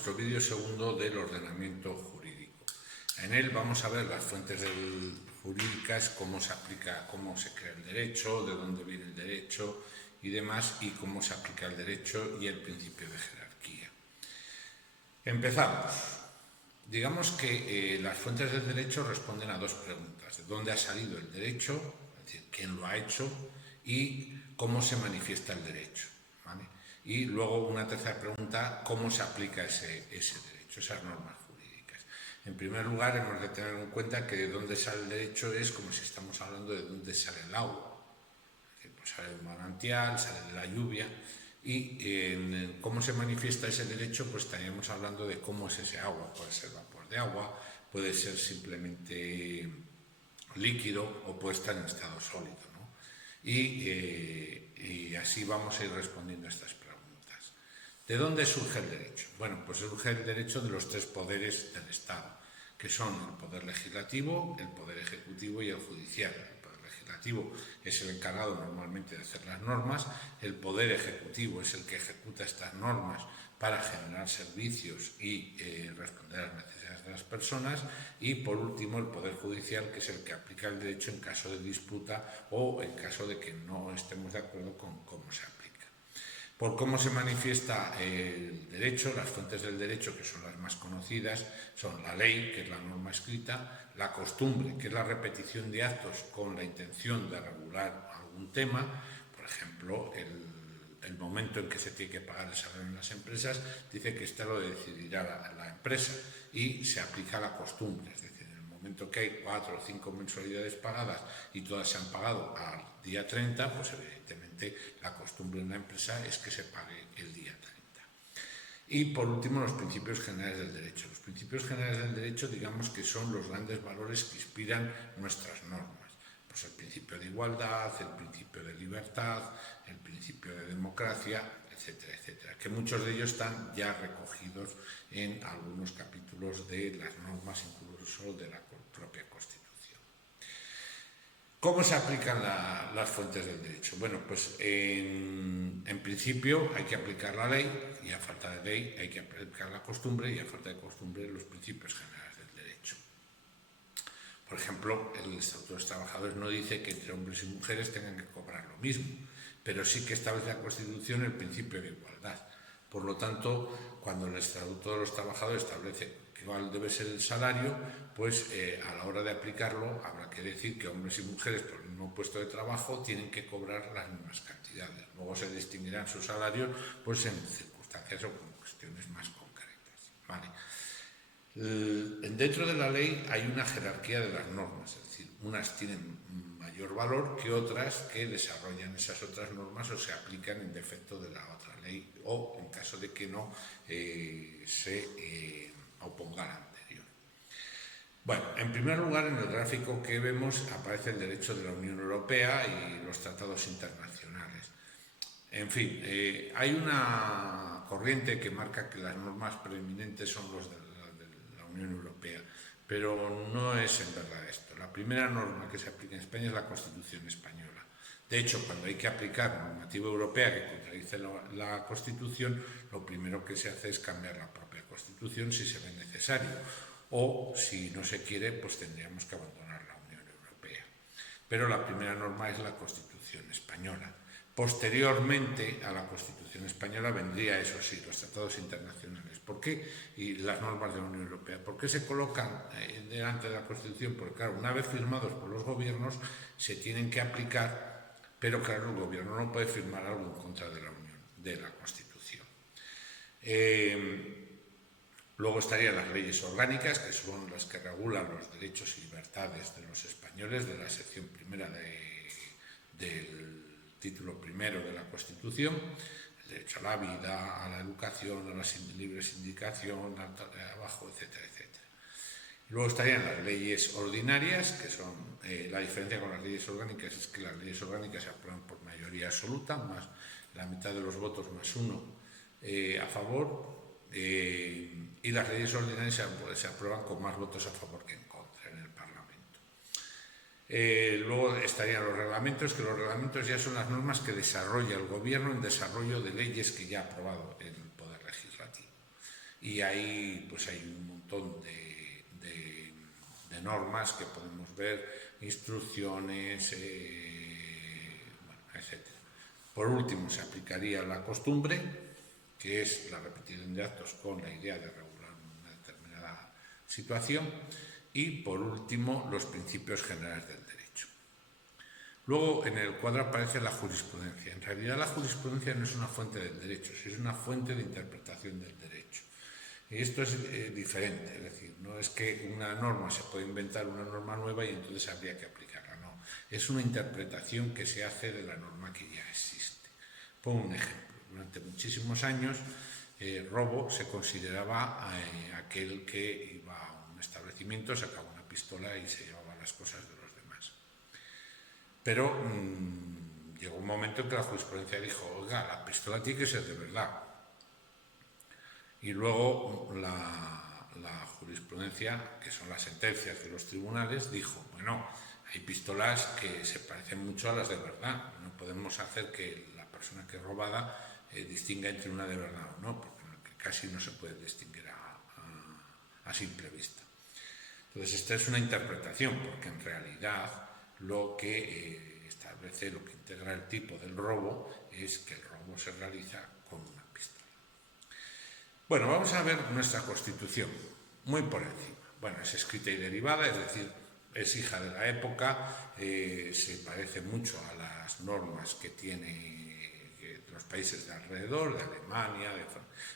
nuestro vídeo segundo del ordenamiento jurídico. En él vamos a ver las fuentes jurídicas, cómo se aplica, cómo se crea el derecho, de dónde viene el derecho y demás, y cómo se aplica el derecho y el principio de jerarquía. Empezamos. Digamos que las fuentes del derecho responden a dos preguntas: ¿de dónde ha salido el derecho? Es decir, ¿quién lo ha hecho? Y ¿cómo se manifiesta el derecho? ¿Vale? Y luego una tercera pregunta: ¿cómo se aplica ese derecho, esas normas jurídicas? En primer lugar, hemos de tener en cuenta que de dónde sale el derecho es como si estamos hablando de dónde sale el agua. Es decir, pues sale de un manantial, sale de la lluvia. Y en cómo se manifiesta ese derecho, pues estaríamos hablando de cómo es ese agua. Puede ser vapor de agua, puede ser simplemente líquido o puede estar en estado sólido, ¿no? Y así vamos a ir respondiendo a estas preguntas. ¿De dónde surge el derecho? Bueno, pues surge el derecho de los tres poderes del Estado, que son el poder legislativo, el poder ejecutivo y el judicial. El legislativo es el encargado normalmente de hacer las normas, el poder ejecutivo es el que ejecuta estas normas para generar servicios y responder a las necesidades de las personas, y por último el poder judicial, que es el que aplica el derecho en caso de disputa o en caso de que no estemos de acuerdo con cómo se aplica. Por cómo se manifiesta el derecho, las fuentes del derecho, que son las más conocidas, son la ley, que es la norma escrita, la costumbre, que es la repetición de actos con la intención de regular algún tema. Por ejemplo, el momento en que se tiene que pagar el salario en las empresas, dice que esto lo decidirá la empresa y se aplica la costumbre. Es decir, en el momento que hay 4 o 5 mensualidades pagadas y todas se han pagado al día 30, pues evidentemente la costumbre en la empresa es que se pague el día 30. Y por último, los principios generales del derecho. Los principios generales del derecho, digamos que son los grandes valores que inspiran nuestras normas. Pues el principio de igualdad, el principio de libertad, el principio de democracia, etcétera, etcétera, que muchos de ellos están ya recogidos en algunos capítulos de las normas, incluso de la propia Constitución. ¿Cómo se aplican las fuentes del derecho? Bueno, pues en principio hay que aplicar la ley, y a falta de ley hay que aplicar la costumbre, y a falta de costumbre los principios generales del derecho. Por ejemplo, el Estatuto de los Trabajadores no dice que entre hombres y mujeres tengan que cobrar lo mismo, pero sí que establece la Constitución el principio de igualdad. Por lo tanto, cuando el Estatuto de los Trabajadores establece que igual debe ser el salario, pues a la hora de aplicarlo habrá que decir que hombres y mujeres por el mismo puesto de trabajo tienen que cobrar las mismas cantidades. Luego se distinguirán sus salarios pues en circunstancias o con cuestiones más concretas, ¿vale? Dentro de la ley hay una jerarquía de las normas, es decir, unas tienen mayor valor que otras que desarrollan esas otras normas o se aplican en defecto de la otra ley o en caso de que no se oponga a la anterior. Bueno, en primer lugar, en el gráfico que vemos aparece el derecho de la Unión Europea y los tratados internacionales. En fin, hay una corriente que marca que las normas preeminentes son los de la Unión Europea, pero no es en verdad esto. La primera norma que se aplica en España es la Constitución española. De hecho, cuando hay que aplicar normativa europea que contradice la Constitución, lo primero que se hace es cambiar la propia Constitución si se ve necesario, o si no se quiere, pues tendríamos que abandonar la Unión Europea. Pero la primera norma es la Constitución española. Posteriormente a la Constitución española vendría, eso sí, los tratados internacionales. ¿Por qué? Y las normas de la Unión Europea. ¿Por qué se colocan delante de la Constitución? Porque, claro, una vez firmados por los gobiernos, se tienen que aplicar, pero, claro, el gobierno no puede firmar algo en contra de la Unión, de la Constitución. Luego estarían las leyes orgánicas, que son las que regulan los derechos y libertades de los españoles, de la sección primera del título primero de la Constitución, el derecho a la vida, a la educación, a la libre sindicación, al trabajo, etcétera, etcétera. Luego estarían las leyes ordinarias, que son, la diferencia con las leyes orgánicas es que las leyes orgánicas se aprueban por mayoría absoluta, más la mitad de los votos más uno a favor, y las leyes ordinarias se aprueban con más votos a favor que en contra en el Parlamento. Luego estarían los reglamentos, que los reglamentos ya son las normas que desarrolla el gobierno en desarrollo de leyes que ya ha aprobado el Poder Legislativo. y ahí pues hay un montón de normas que podemos ver, instrucciones, bueno, etc. Por último, se aplicaría la costumbre, que es la repetición de actos con la idea de regular una determinada situación, y por último, los principios generales del derecho. Luego, en el cuadro aparece la jurisprudencia. En realidad, la jurisprudencia no es una fuente del derecho, es una fuente de interpretación del derecho. Y esto es diferente, es decir, no es que una norma se puede inventar una norma nueva y entonces habría que aplicarla, no. Es una interpretación que se hace de la norma que ya existe. Pongo un ejemplo. Durante muchísimos años, robo se consideraba aquel que iba a un establecimiento, sacaba una pistola y se llevaba las cosas de los demás. Pero llegó un momento en que la jurisprudencia dijo, oiga, la pistola tiene que ser de verdad. Y luego la jurisprudencia, que son las sentencias de los tribunales, dijo, bueno, hay pistolas que se parecen mucho a las de verdad, no podemos hacer que la persona que es robada distinga entre una de verdad o no, porque casi no se puede distinguir a simple vista. Entonces esta es una interpretación, porque en realidad lo que establece, lo que integra el tipo del robo es que el robo se realiza con una pistola. Bueno, vamos a ver nuestra Constitución, muy por encima. Bueno, es escrita y derivada, es decir, es hija de la época, se parece mucho a las normas que tiene los países de alrededor, de Alemania, de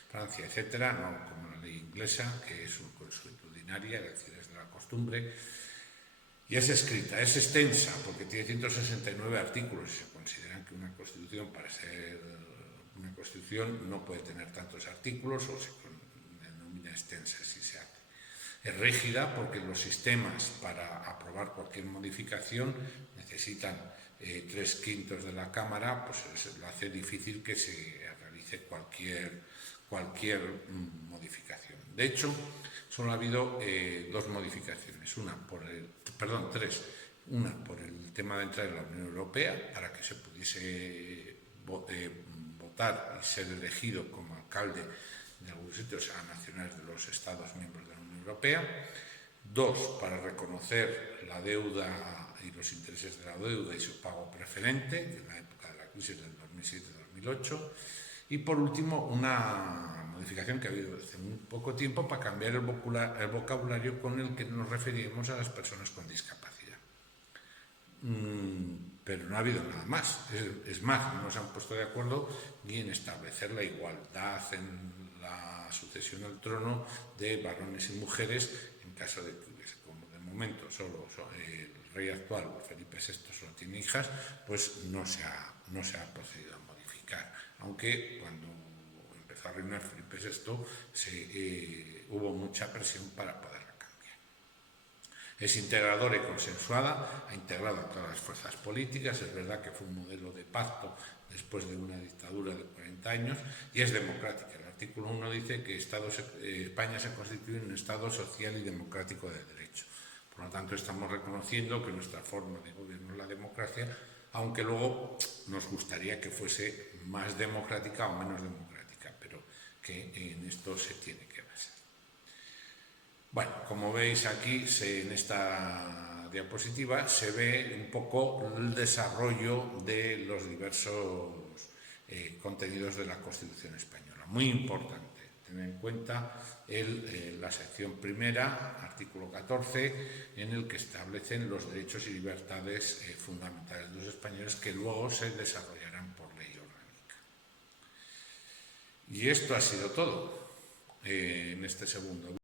Francia, etcétera, no como la ley inglesa, que es consuetudinaria, es decir, es de la costumbre. Y es escrita, es extensa, porque tiene 169 artículos y se consideran que una Constitución, para ser una Constitución, no puede tener tantos artículos o se denomina extensa si se hace. Es rígida porque los sistemas para aprobar cualquier modificación necesitan 3/5 de la Cámara, pues lo hace difícil que se realice cualquier modificación. De hecho, solo ha habido dos modificaciones, tres. Una por el tema de entrar en la Unión Europea, para que se pudiese votar y ser elegido como alcalde de algunos sitios a nacionales de los Estados miembros de la Unión Europea. Dos, para reconocer la deuda y los intereses de la deuda y su pago preferente, en la época de la crisis del 2007-2008. Y por último, una modificación que ha habido hace muy poco tiempo para cambiar el vocabulario con el que nos referimos a las personas con discapacidad. Pero no ha habido nada más. Es más, no se han puesto de acuerdo ni en establecer la igualdad en la sucesión al trono de varones y mujeres en caso de que hubiese, como de momento solo el rey actual, Felipe VI, solo tiene hijas, pues no se ha procedido a modificar. Aunque cuando empezó a reinar Felipe VI hubo mucha presión para poderla cambiar. Es integradora y consensuada, ha integrado a todas las fuerzas políticas, es verdad que fue un modelo de pacto después de una dictadura de 40 años, y es democrática. El artículo 1 dice que España se constituye en un Estado social y democrático de derecho. Por lo tanto, estamos reconociendo que nuestra forma de gobierno es la democracia, aunque luego nos gustaría que fuese más democrática o menos democrática, pero que en esto se tiene que basar. Bueno, como veis aquí, en esta diapositiva, se ve un poco el desarrollo de los diversos contenidos de la Constitución española. Muy importante tener en cuenta la sección primera, artículo 14, en el que establecen los derechos y libertades fundamentales de los españoles, que luego se desarrollarán por ley orgánica. Y esto ha sido todo en este segundo vídeo.